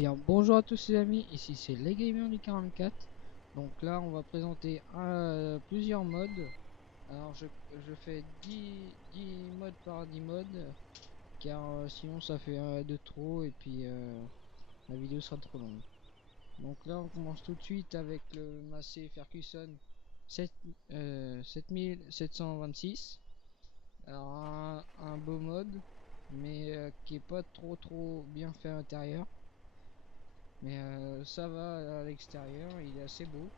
Bonjour à tous les amis, ici c'est les gamers du 44. Donc là on va présenter plusieurs modes. Alors je fais 10 modes par 10 modes, car sinon ça fait de trop et puis la vidéo sera trop longue. Donc là on commence tout de suite avec le Massey Ferguson 7726. Alors un beau mode, mais qui est pas trop bien fait à l'intérieur. Mais ça va à l'extérieur, il est assez beau.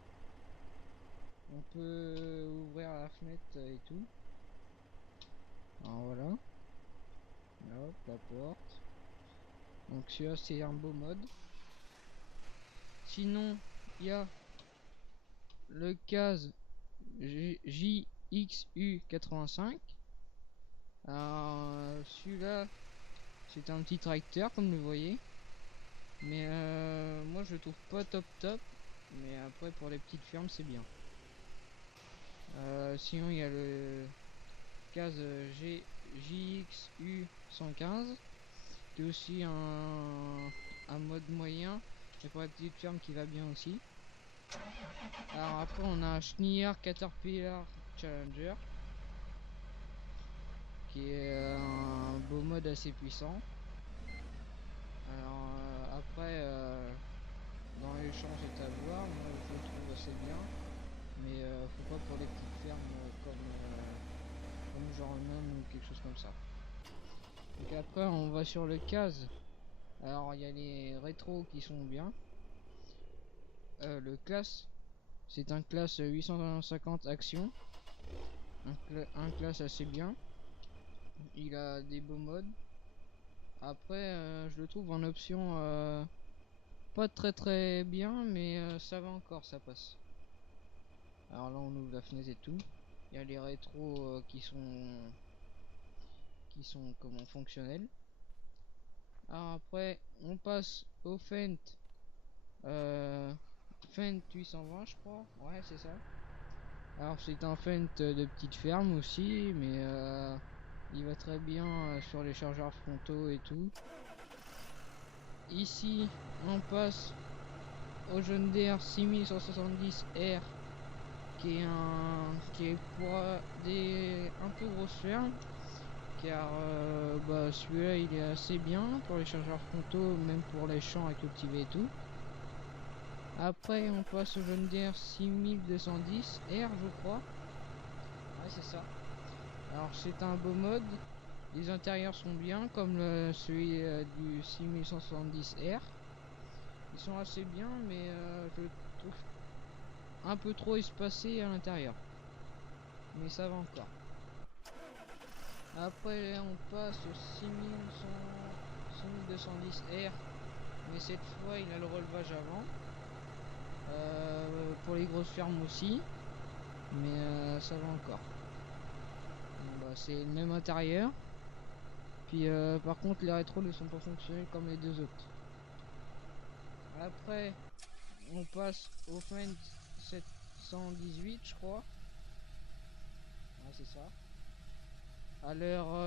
On peut ouvrir la fenêtre et tout. Alors voilà. Hop, la porte. Donc celui-là c'est un beau mode. Sinon, il y a le case JXU85. Alors celui-là c'est un petit tracteur comme vous voyez. Mais moi je le trouve pas top. Mais après pour les petites fermes c'est bien. Sinon il y a le case JXU 115 qui est aussi un mode moyen et pour la petite ferme qui va bien aussi. Alors après on a un Schneider Caterpillar Challenger qui est un beau mode assez puissant. Alors après dans les champs c'est à voir, moi je le trouve assez bien, mais faut pas pour les petites fermes comme genre même ou quelque chose comme ça. Donc après on va sur le case. Alors il y a les rétros qui sont bien. Le classe, c'est un classe 850 action. Un classe assez bien. Il a des beaux modes. Après je le trouve en option pas très bien, mais ça va encore, ça passe. Alors là on ouvre la fenêtre et tout. Il y a les rétros qui sont comment fonctionnels. Alors après on passe au Fent. Fent 820 je crois. Ouais c'est ça. Alors c'est un Fent de petite ferme aussi, mais il va très bien sur les chargeurs frontaux et tout. Ici on passe au John Deere 6170R qui est pour des un peu grosses fermes, car celui-là il est assez bien pour les chargeurs frontaux, même pour les champs à cultiver et tout. Après on passe au John Deere 6210R je crois. Ouais c'est ça. Alors c'est un beau mode, les intérieurs sont bien comme celui du 6170R. Ils sont assez bien, mais je trouve un peu trop espacé à l'intérieur. Mais ça va encore. Après on passe au 6210R, mais cette fois il a le relevage avant. Pour les grosses fermes aussi, mais ça va encore. Bon, bah, c'est le même intérieur. Puis par contre les rétros ne sont pas fonctionnels comme les deux autres. Après on passe au Fendt 718 je crois. Ouais c'est ça. Alors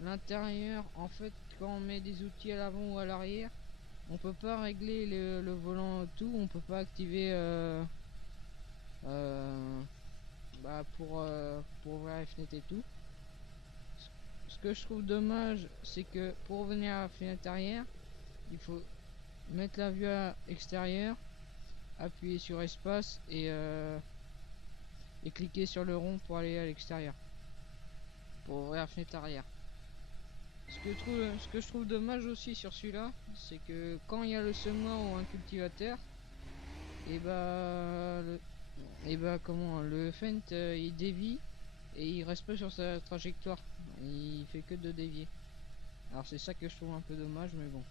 l'intérieur en fait quand on met des outils à l'avant ou à l'arrière, on peut pas régler le volant tout, on peut pas activer euh, pour ouvrir les fenêtres et tout. Ce que je trouve dommage, c'est que pour revenir à la fenêtre arrière, il faut mettre la vue à extérieure, appuyer sur espace et cliquer sur le rond pour aller à l'extérieur, pour ouvrir la fenêtre arrière. Ce que je trouve dommage aussi sur celui-là, c'est que quand il y a le semoir ou un cultivateur, et comment le Fendt il dévie et il reste pas sur sa trajectoire, il fait que de dévier. Alors c'est ça que je trouve un peu dommage, mais bon.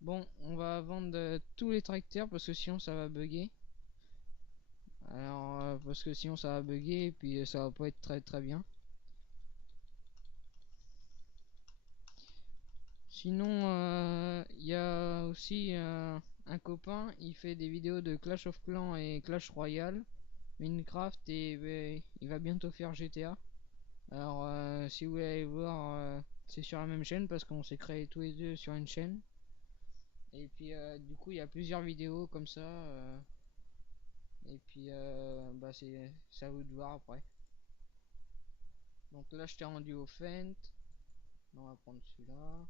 Bon, on va vendre tous les tracteurs parce que sinon ça va bugger. Alors parce que sinon ça va bugger et puis ça va pas être très bien. Sinon il y a aussi un copain, il fait des vidéos de Clash of Clans et Clash Royale, Minecraft et il va bientôt faire GTA. Alors si vous voulez aller voir, c'est sur la même chaîne parce qu'on s'est créé tous les deux sur une chaîne. Et puis du coup il y a plusieurs vidéos comme ça. Et puis bah c'est à vous de voir après. Donc là je t'ai rendu au Fent. On va prendre celui-là.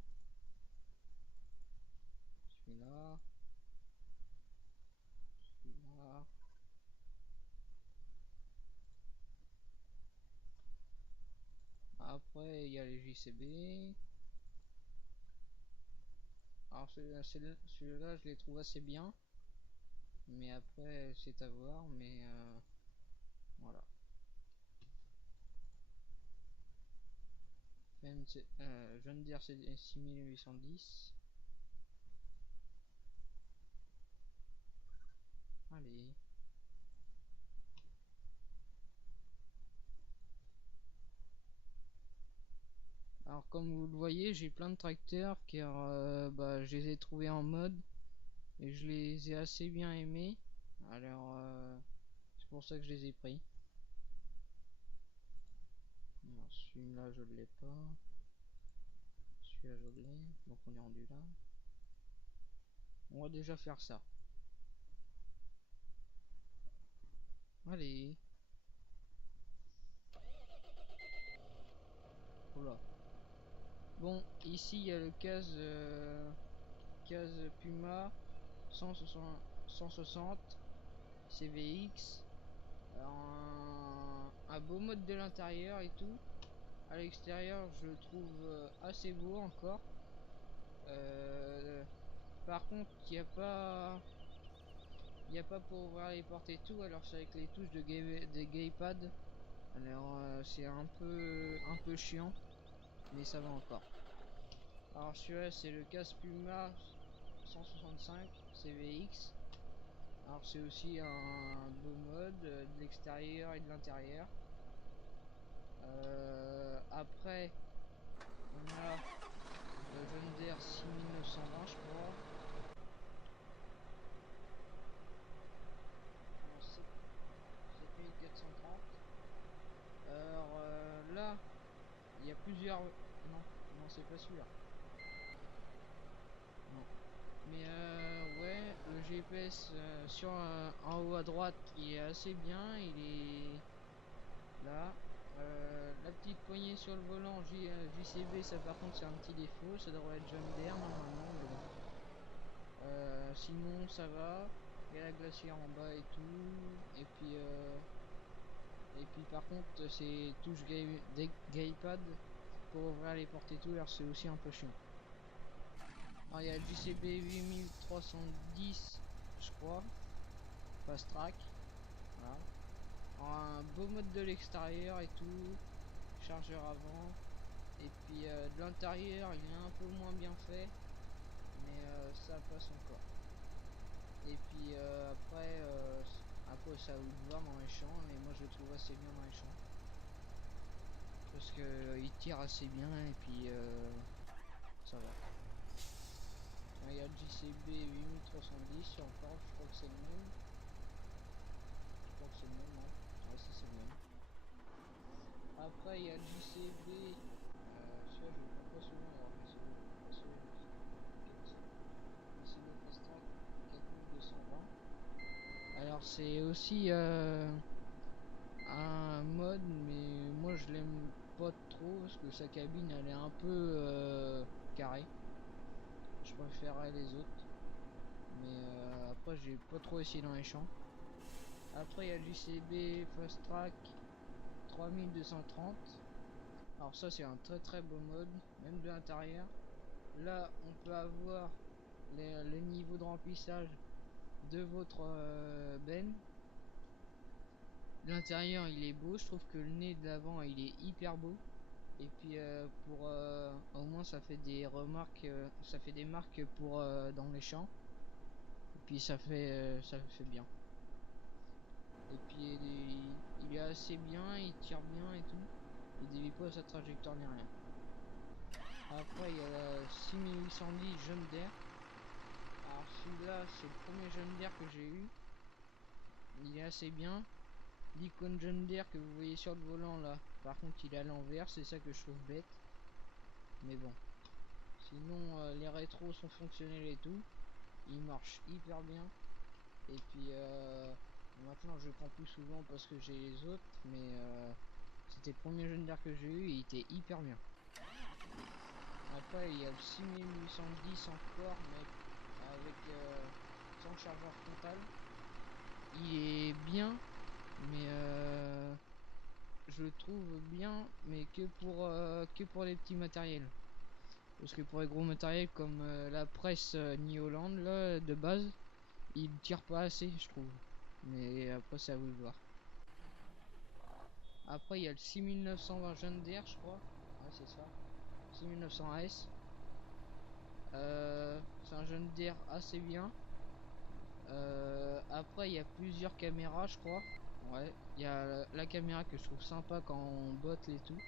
Celui-là. Celui-là. Après il y a les JCB. Alors celui-là je les trouve assez bien. Mais après c'est à voir. Mais voilà. John Deere c'est 6810. Allez. Alors comme vous le voyez, j'ai plein de tracteurs car bah, je les ai trouvés en mode et je les ai assez bien aimés. Alors c'est pour ça que je les ai pris. Alors celui-là je l'ai pas. Celui-là je l'ai. Donc on est rendu là. On va déjà faire ça. Allez. Voilà. Bon, ici il y a le case Puma 160 CVX. Un beau mode de l'intérieur et tout. À l'extérieur, je le trouve assez beau encore. Par contre, il n'y a pas pour ouvrir les portes et tout. Alors c'est avec les touches de gamepad. Alors c'est un peu chiant, mais ça va encore. Alors celui-là, c'est le casque Puma 165 CVX. Alors c'est aussi un beau mode de l'extérieur et de l'intérieur. Après, on a le John Deere 6920, je crois. Non, 7430. Alors là, il y a plusieurs. Non, non, c'est pas celui-là. Non. Mais ouais, le GPS en haut à droite, il est assez bien. Il est là. La petite poignée sur le volant JCB, ça par contre c'est un petit défaut. Ça devrait être John Deere normalement. Mais bon. Sinon ça va. Il y a la glacière en bas et tout. Et puis par contre c'est touche gamepad pour ouvrir les portes et tout. Alors c'est aussi un peu chiant. Alors il y a le JCB 8310 je crois. Fast track. Voilà. Alors, un beau mode de l'extérieur et tout. Chargeur avant. Et puis de l'intérieur il est un peu moins bien fait. Mais ça passe encore. Et puis après ça vous de voir dans les champs, et moi je le trouve assez bien dans les champs. Parce que il tire assez bien et puis ça va. Il y a le JCB 8310 encore, je crois que c'est le même. Je crois que c'est le même, non? Ouais, si c'est le même. Après il y a le JCB, celui-là je le vois pas souvent, alors JCB Fast-Track 4220. Alors c'est aussi un mode, mais moi je l'aime pas trop parce que sa cabine elle est un peu carrée. Je préférerais les autres, mais après j'ai pas trop essayé dans les champs. Après il y a le JCB Fast Track 3230. Alors ça c'est un très beau mode, même de l'intérieur. Là on peut avoir le niveau de remplissage de votre benne. L'intérieur il est beau, je trouve que le nez de l'avant il est hyper beau. Et puis au moins ça fait des remarques, ça fait des marques pour dans les champs. Et puis ça fait bien. Et puis il est assez bien, il tire bien et tout. Il dévie pas sa trajectoire ni rien. Après il y a la 6810 John Deere. Alors celui-là c'est le premier John Deere que j'ai eu. Il est assez bien. L'icône John Deere que vous voyez sur le volant là, par contre il est à l'envers, c'est ça que je trouve bête. Mais bon. Sinon les rétros sont fonctionnels et tout. il marche hyper bien. Et puis maintenant je le prends plus souvent parce que j'ai les autres, mais c'était le premier jeune d'air que j'ai eu et il était hyper bien. Après il y a le 6810 encore, mec, avec sans chargeur frontal. Il est bien, mais je le trouve bien, mais que pour les petits matériels. Parce que pour les gros matériels comme la presse New Holland là, de base, il tire pas assez, je trouve. Mais après, c'est à vous de voir. Après, il y a le 6920 Jeune d'Air, je crois. Ouais, c'est ça. 6900 AS. C'est un Jeune d'Air assez bien. Après, il y a plusieurs caméras, je crois. Ouais, il y a la caméra que je trouve sympa quand on botte et tout.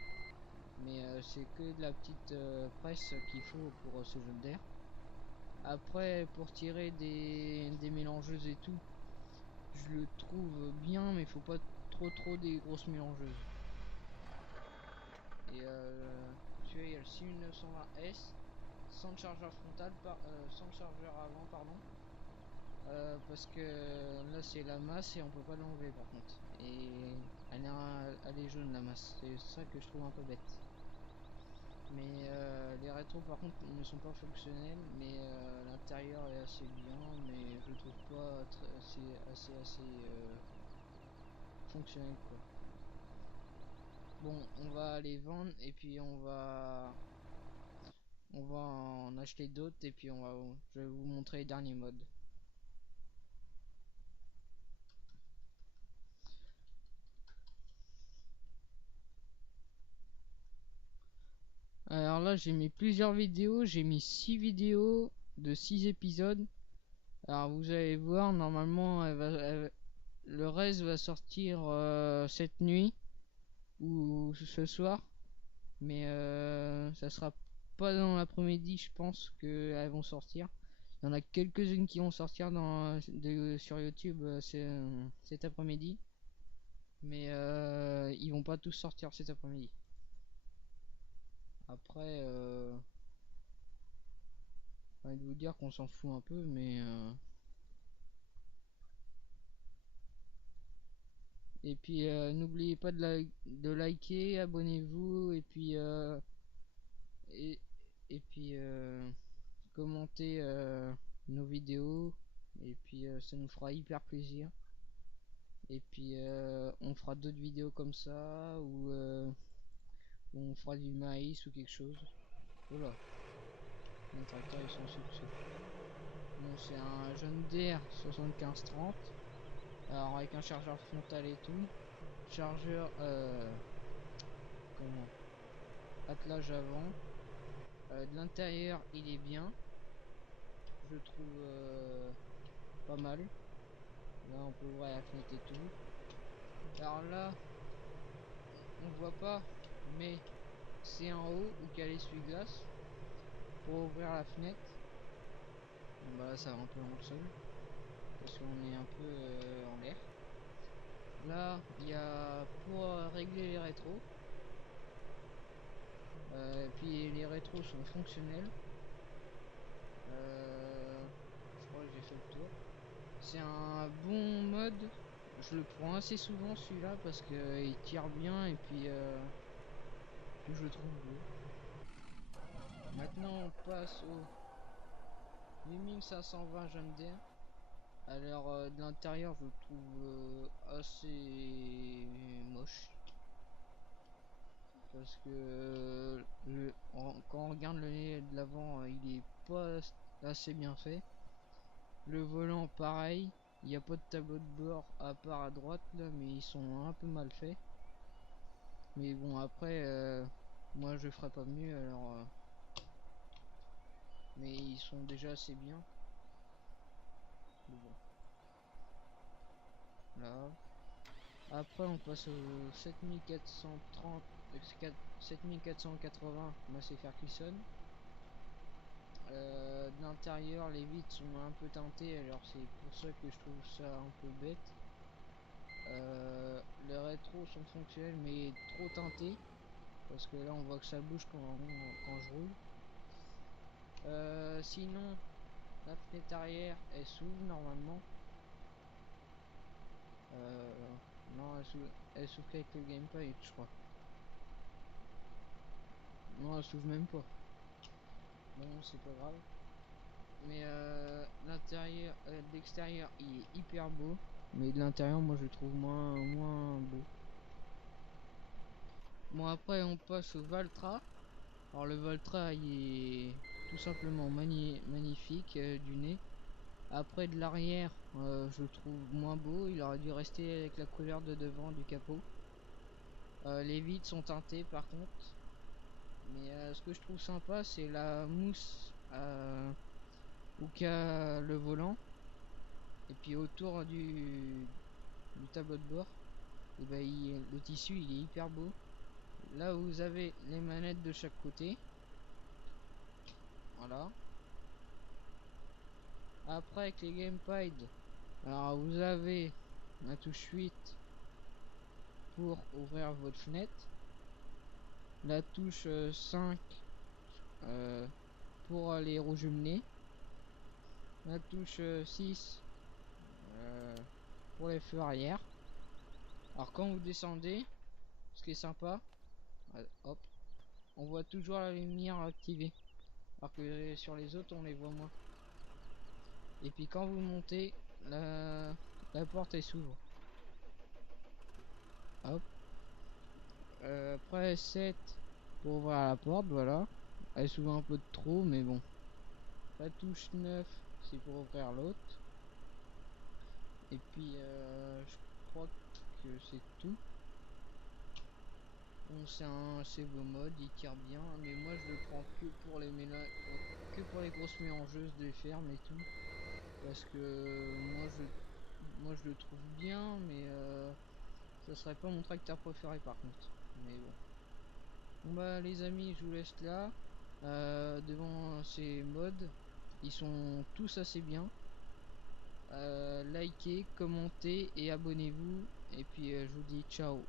Mais c'est que de la petite presse qu'il faut pour ce Jeune d'Air. Après, pour tirer des mélangeuses et tout, je le trouve bien, mais faut pas trop des grosses mélangeuses. Et tu vois, il y a le 6920S sans le chargeur frontal, sans le chargeur avant, pardon. Parce que là c'est la masse et on peut pas l'enlever par contre. Et elle est jaune la masse, c'est ça que je trouve un peu bête. Mais les rétros par contre ne sont pas fonctionnels, mais l'intérieur est assez bien, mais je trouve pas assez fonctionnel quoi. Bon, on va les vendre et puis on va en acheter d'autres et puis je vais vous montrer les derniers modes. Alors là, j'ai mis plusieurs vidéos, j'ai mis 6 vidéos de 6 épisodes. Alors vous allez voir, normalement, le reste va sortir cette nuit ou ce soir. Mais ça sera pas dans l'après-midi, je pense qu'elles vont sortir. Il y en a quelques-unes qui vont sortir sur YouTube cet après-midi. Mais ils vont pas tous sortir cet après-midi. Après, j'ai envie de vous dire qu'on s'en fout un peu, mais et puis n'oubliez pas de liker, abonnez-vous et puis et, et puis commenter nos vidéos et puis ça nous fera hyper plaisir. Et puis on fera d'autres vidéos comme ça ou où on fera du maïs ou quelque chose. Voilà, mon tracteur ils sont dessus. Bon, c'est un John Deere 7530. Alors avec un chargeur frontal et tout. Chargeur comment attelage avant. De l'intérieur il est bien. Je le trouve pas mal. Là on peut ouvrir la fenêtre et tout. Alors là on voit pas, mais c'est en haut où qu'il y a l'essuie-glace pour ouvrir la fenêtre. Bon, bah là ça va un peu en le sol parce qu'on est un peu en l'air. Là il y a pour régler les rétros. Et puis les rétros sont fonctionnels. Je crois que j'ai fait le tour. C'est un bon mode. Je le prends assez souvent celui-là parce que il tire bien et puis que je le trouve beau. Maintenant on passe au 8520 John Deere. Alors de l'intérieur je le trouve assez moche. Parce que quand on regarde le nez de l'avant il est pas assez bien fait. Le volant pareil, il n'y a pas de tableau de bord à part à droite là, mais ils sont un peu mal faits. Mais bon après, moi je ferai pas mieux alors. Mais ils sont déjà assez bien. Mais bon, là. Après on passe au 7430, 7480 Massey Ferguson. De l'intérieur les vitres sont un peu teintées alors c'est pour ça que je trouve ça un peu bête. Les rétros sont fonctionnels mais trop teintés parce que là on voit que ça bouge quand je roule. Sinon La fenêtre arrière elle s'ouvre normalement. Non, elle s'ouvre qu'avec le gamepad, je crois. Non, elle s'ouvre même pas. Bon, c'est pas grave. Mais l'intérieur, l'extérieur, il est hyper beau. Mais de l'intérieur, moi, je le trouve moins beau. Bon, après, on passe au Valtra. Alors, le Valtra, il est tout simplement magnifique du nez. Après, de l'arrière, je le trouve moins beau. Il aurait dû rester avec la couleur de devant du capot. Les vitres sont teintées, par contre. Mais ce que je trouve sympa, c'est la mousse où qu'a le volant. Et puis autour du tableau de bord, et ben le tissu il est hyper beau. Là vous avez les manettes de chaque côté. Voilà. Après avec les gamepad, alors vous avez la touche 8 pour ouvrir votre fenêtre. La touche 5 pour les roues jumelées. La touche 6 pour les feux arrière. Alors quand vous descendez, ce qui est sympa, hop, on voit toujours la lumière activée. Alors que sur les autres on les voit moins. Et puis quand vous montez, la porte elle s'ouvre. Hop. Après 7 pour ouvrir la porte, voilà. Elle s'ouvre un peu de trop, mais bon. La touche 9 c'est pour ouvrir l'autre. Et puis je crois que c'est tout. Bon, c'est un assez beau mode, il tire bien, mais moi je le prends que pour les que pour les grosses mélangeuses de ferme et tout. Parce que moi je le trouve bien, mais ça serait pas mon tracteur préféré par contre. Mais bon. Bon bah les amis, je vous laisse là. Devant ces mods, ils sont tous assez bien. Likez, commentez et abonnez-vous. Et puis je vous dis ciao.